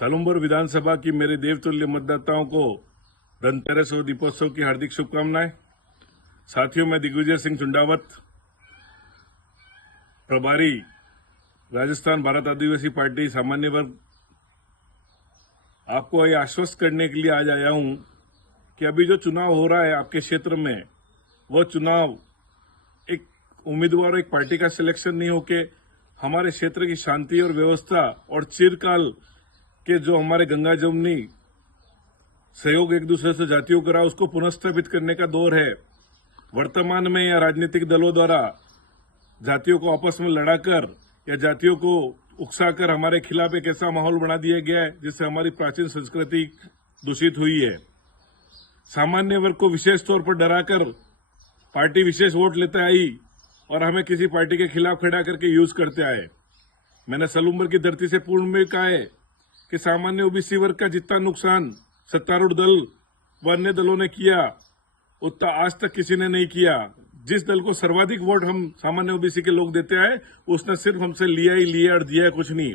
सालुमपुर विधानसभा की मेरे देवतुल्य मतदाताओं को धनतेरस और दीपोत्सव की हार्दिक शुभकामनाएं। साथियों, मैं दिग्विजय सिंह चुंडावत, प्रभारी राजस्थान भारत आदिवासी पार्टी सामान्य वर्ग, आपको ये आश्वस्त करने के लिए आज आया हूं कि अभी जो चुनाव हो रहा है आपके क्षेत्र में, वो चुनाव एक उम्मीदवार, एक पार्टी का सिलेक्शन नहीं होके हमारे क्षेत्र की शांति और व्यवस्था और चिरकाल के जो हमारे गंगा जमुनी सहयोग एक दूसरे से जातियों का रहा, उसको पुनर्स्थापित करने का दौर है। वर्तमान में या राजनीतिक दलों द्वारा जातियों को आपस में लड़ाकर या जातियों को उकसाकर हमारे खिलाफ एक ऐसा माहौल बना दिया गया है जिससे हमारी प्राचीन संस्कृति दूषित हुई है। सामान्य वर्ग को विशेष तौर पर डराकर पार्टी विशेष वोट लेते आई और हमें किसी पार्टी के खिलाफ खड़ा करके यूज करते आए। मैंने सालुमपुर की धरती से पूर्ण में कहा है कि सामान्य ओबीसी वर्ग का जितना नुकसान सत्तारूढ़ दल व अन्य दलों ने किया, उतना आज तक किसी ने नहीं किया। जिस दल को सर्वाधिक वोट हम सामान्य ओबीसी के लोग देते आए, उसने सिर्फ हमसे लिया ही लिया और दिया है, कुछ नहीं।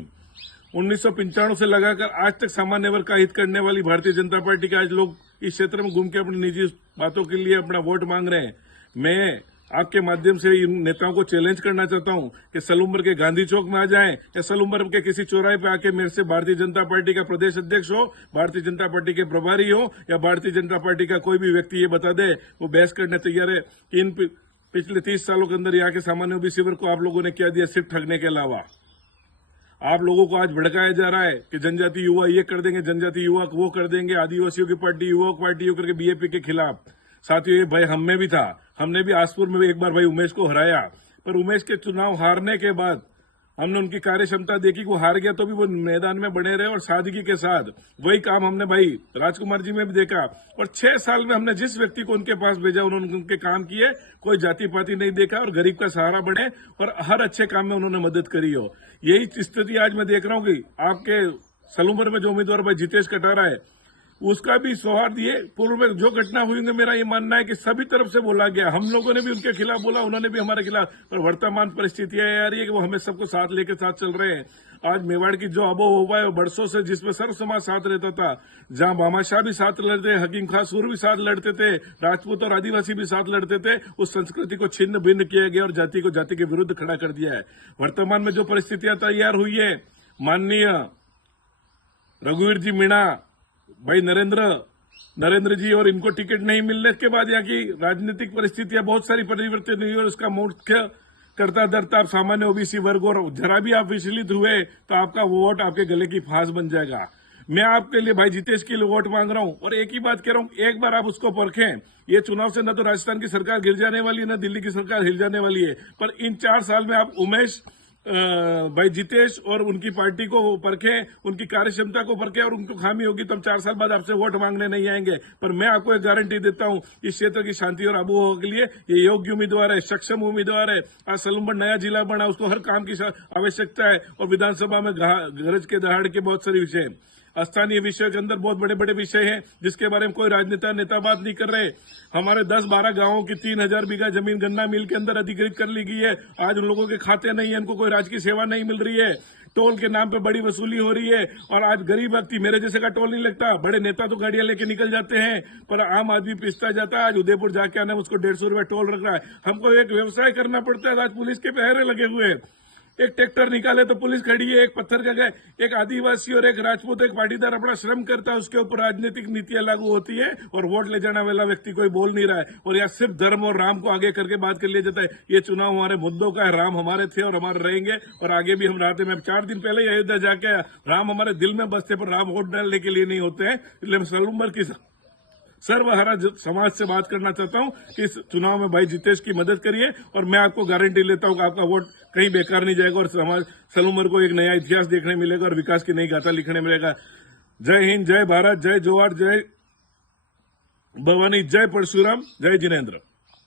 1995 से लगाकर आज तक सामान्य वर्ग का हित करने वाली भारतीय जनता पार्टी के आज लोग इस क्षेत्र में घूम के अपनी निजी बातों के लिए अपना वोट मांग रहे हैं। मैं आपके माध्यम से इन नेताओं को चैलेंज करना चाहता हूं कि सालुमपुर के गांधी चौक में आ जाएं या सालुमपुर के किसी चौराहे पे आके मेरे से भारतीय जनता पार्टी का प्रदेश अध्यक्ष हो, भारतीय जनता पार्टी के प्रभारी हो या भारतीय जनता पार्टी का कोई भी व्यक्ति ये बता दे, वो बहस करने तैयार है कि इन पिछले 30 सालों के अंदर यहाँ के सामान्य ओबीसी वर्ग को आप लोगों ने क्या दिया, सिर्फ ठगने के अलावा। आप लोगों को आज भड़काया जा रहा है कि जनजाति युवा ये कर देंगे, जनजाति युवा वो कर देंगे, आदिवासियों की पार्टी युवा पार्टी होकर के बीजेपी के खिलाफ। साथियों, ये भय हम में भी था। हमने भी आसपुर में एक बार भाई उमेश को हराया, पर उमेश के चुनाव हारने के बाद हमने उनकी कार्य क्षमता देखी। वो हार गया तो भी वो मैदान में बने रहे और सादगी के साथ वही काम हमने भाई राजकुमार जी में भी देखा। और 6 साल में हमने जिस व्यक्ति को उनके पास भेजा, उन्होंने उनके काम किए, कोई जाति पाति नहीं देखा और गरीब का सहारा बने और हर अच्छे काम में उन्होंने मदद करी हो। यही स्थिति आज मैं देख रहा हूँ कि आपके सालुमपुर में जो उम्मीदवार भाई जितेश कटारा है, उसका भी सौहार्द, ये पूर्व में जो घटना हुई, मेरा ये मानना है कि सभी तरफ से बोला गया। हम लोगों ने भी उनके खिलाफ बोला, उन्होंने भी हमारे खिलाफ। पर वर्तमान परिस्थितियां आ रही है कि वो हमें सबको साथ लेके साथ चल रहे हैं। आज मेवाड़ की जो आबोहवा है बरसों से, जिसमें सर्व समाज साथ रहता था, जहां बामाशाह भी साथ लड़ते, हकीम खां सूर भी साथ लड़ते थे, राजपूत और आदिवासी भी साथ लड़ते थे, उस संस्कृति को छिन्न भिन्न किया गया और जाति को जाति के विरुद्ध खड़ा कर दिया है। वर्तमान में जो परिस्थितियां तैयार हुई है, माननीय रघुवीर जी मीणा भाई नरेंद्र जी और इनको टिकट नहीं मिलने के बाद यहाँ की राजनीतिक परिस्थितियां बहुत सारी परिवर्तन हुई और उसका मुख्य करता धरता आप सामान्य ओबीसी वर्ग, और जरा भी आप विचलित हुए तो आपका वोट आपके गले की फांस बन जाएगा। मैं आपके लिए भाई जितेश के लिए वोट मांग रहा हूं और एक ही बात कह रहा हूं, एक बार आप उसको परखें। ये चुनाव से न तो राजस्थान की सरकार गिर जाने वाली है, न दिल्ली की सरकार हिल जाने वाली है, पर इन 4 साल में आप उमेश भाई जितेश और उनकी पार्टी को परखें, उनकी कार्यक्षमता को परखें, और उनको खामी होगी तो हम 4 साल बाद आपसे वोट मांगने नहीं आएंगे। पर मैं आपको एक गारंटी देता हूं, इस क्षेत्र की शांति और आबोहवा के लिए ये योग्य उम्मीदवार है, सक्षम उम्मीदवार है। आज सालुमपुर नया जिला बना, उसको हर काम की आवश्यकता है और विधानसभा में गरज के दहाड़ के बहुत सारे विषय हैं। स्थानीय विषय के अंदर बहुत बड़े बड़े विषय हैं जिसके बारे में कोई नेता बात नहीं कर रहे। हमारे 10-12 गांवों की 3000 बीघा जमीन गन्ना मिल के अंदर अधिकृत कर ली गई है। आज उन लोगों के खाते नहीं है, इनको कोई राजकीय सेवा नहीं मिल रही है, टोल के नाम पे बड़ी वसूली हो रही है। और आज गरीब व्यक्ति, मेरे जैसे का टोल नहीं लगता, बड़े नेता तो गाड़ियां लेके निकल जाते हैं, पर आम आदमी पिसता जाता है। आज उदयपुर जाके आना उसको 150 रुपए टोल रख रहा है। हमको एक व्यवसाय करना पड़ता है। आज पुलिस के पहरे लगे हुए हैं, एक ट्रैक्टर निकाले तो पुलिस खड़ी है, एक पत्थर का गए, एक आदिवासी और एक राजपूत, एक पाटीदार अपना श्रम करता है, उसके ऊपर राजनीतिक नीतियां लागू होती है और वोट ले जाने वाला व्यक्ति कोई बोल नहीं रहा है। और यहाँ सिर्फ धर्म और राम को आगे करके बात कर लिया जाता है। ये चुनाव हमारे मुद्दों का है, राम हमारे थे और हमारे रहेंगे और आगे भी हम रहते हैं। 4 दिन पहले ही अयोध्या जाके राम हमारे दिल में बसते, पर राम वोट डालने के लिए नहीं होते हैं। इसलिए सालुमपुर की सर्वहारा समाज से बात करना चाहता हूं कि इस चुनाव में भाई जितेश की मदद करिए और मैं आपको गारंटी लेता हूं कि आपका वोट कहीं बेकार नहीं जाएगा और समाज सालुमपुर को एक नया इतिहास देखने मिलेगा और विकास की नई गाथा लिखने मिलेगा। जय हिंद, जय भारत, जय जोहार, जय भवानी, जय परशुराम, जय जिनेन्द्र।